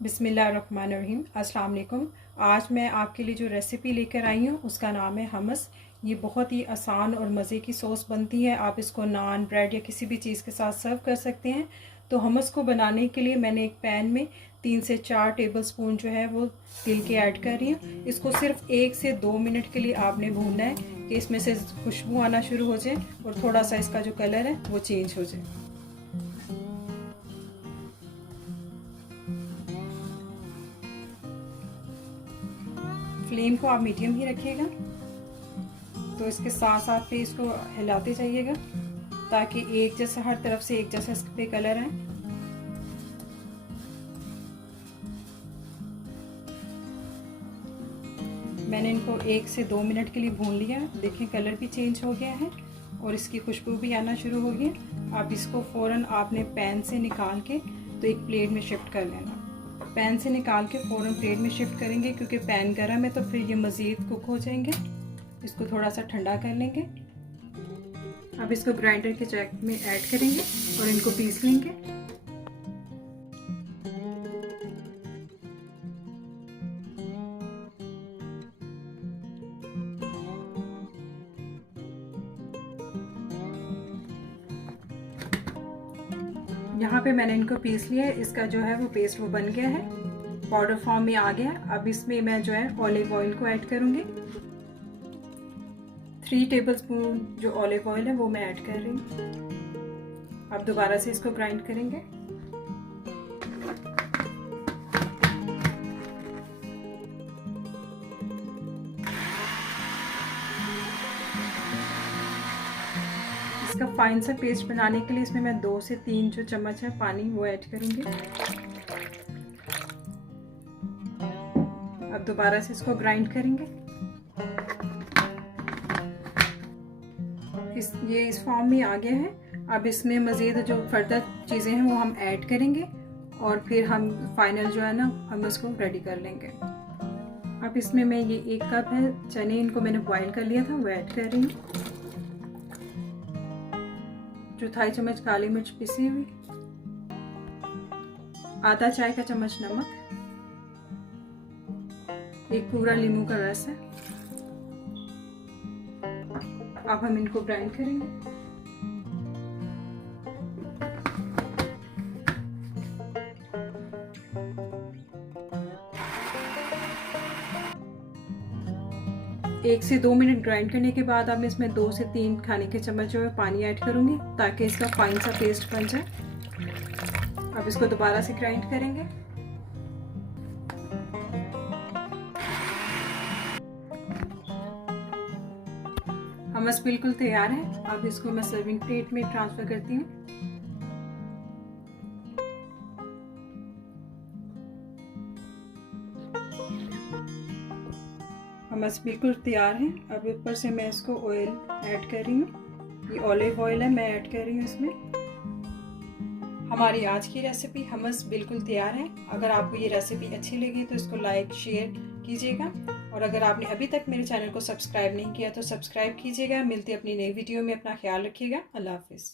बिस्मिल्लाहिर्रहमानिर्रहीम। अस्सलाम वालेकुम। आज मैं आपके लिए जो रेसिपी लेकर आई हूँ उसका नाम है हमस। ये बहुत ही आसान और मज़े की सॉस बनती है। आप इसको नान, ब्रेड या किसी भी चीज़ के साथ सर्व कर सकते हैं। तो हमस को बनाने के लिए मैंने एक पैन में 3 से 4 टेबलस्पून जो है वो तिल के ऐड कर रही हूँ। इसको सिर्फ 1 से 2 मिनट के लिए आपने भूनना है कि इसमें से खुशबू आना शुरू हो जाए और थोड़ा सा इसका जो कलर है वो चेंज हो जाए। फ्लेम को आप मीडियम ही रखिएगा। तो इसके साथ साथ पे इसको हिलाते जाइएगा ताकि एक जैसा हर तरफ से एक जैसा इस पे कलर आए। मैंने इनको 1 से 2 मिनट के लिए भून लिया। देखें कलर भी चेंज हो गया है और इसकी खुशबू भी आना शुरू हो गई। अब इसको फ़ौरन आपने पैन से निकाल के तो एक प्लेट में शिफ्ट कर लेना। पैन से निकाल के फ़ौरन प्लेट में शिफ्ट करेंगे क्योंकि पैन गर्म है तो फिर ये मज़ीद कुक हो जाएंगे। इसको थोड़ा सा ठंडा कर लेंगे। अब इसको ग्राइंडर के जैक में ऐड करेंगे और इनको पीस लेंगे। यहाँ पे मैंने इनको पीस लिया है। इसका जो है वो पेस्ट वो बन गया है, पाउडर फॉर्म में आ गया है। अब इसमें मैं जो है ऑलिव ऑयल को ऐड करूँगी। 3 टेबलस्पून जो ऑलिव ऑयल है वो मैं ऐड कर रही हूँ। अब दोबारा से इसको ग्राइंड करेंगे। इसका फाइन सा पेस्ट बनाने के लिए इसमें मैं 2 से 3 जो चम्मच है पानी वो ऐड करूंगी। अब दोबारा से इसको ग्राइंड करेंगे। ये इस फॉर्म में आ गया है। अब इसमें मज़ीद जो फर्दर चीज़ें हैं वो हम ऐड करेंगे और फिर हम फाइनल जो है ना हम इसको रेडी कर लेंगे। अब इसमें मैं ये 1 कप है चने, इनको मैंने बॉईल कर लिया था, वो ऐड कर रही हूँ। चौथाई चम्मच काली मिर्च पिसी हुई, आधा चाय का चम्मच नमक, एक पूरा नींबू का रस है। अब हम इनको ग्राइंड करेंगे। एक से 2 मिनट ग्राइंड करने के बाद अब इसमें 2 से 3 खाने के चम्मच जो है पानी ऐड करूंगी ताकि इसका फाइन सा पेस्ट बन जाए। अब इसको दोबारा से ग्राइंड करेंगे। हमस बिल्कुल तैयार है। अब इसको मैं सर्विंग प्लेट में ट्रांसफर करती हूँ। हमस बिल्कुल तैयार है। अब ऊपर से मैं इसको ऑयल ऐड कर रही हूँ। ये ऑलिव ऑयल है, मैं ऐड कर रही हूँ इसमें। हमारी आज की रेसिपी हमस बिल्कुल तैयार है। अगर आपको ये रेसिपी अच्छी लगी तो इसको लाइक शेयर कीजिएगा और अगर आपने अभी तक मेरे चैनल को सब्सक्राइब नहीं किया तो सब्सक्राइब कीजिएगा। मिलती है अपनी नई वीडियो में। अपना ख्याल रखिएगा। अल्लाह हाफिज़।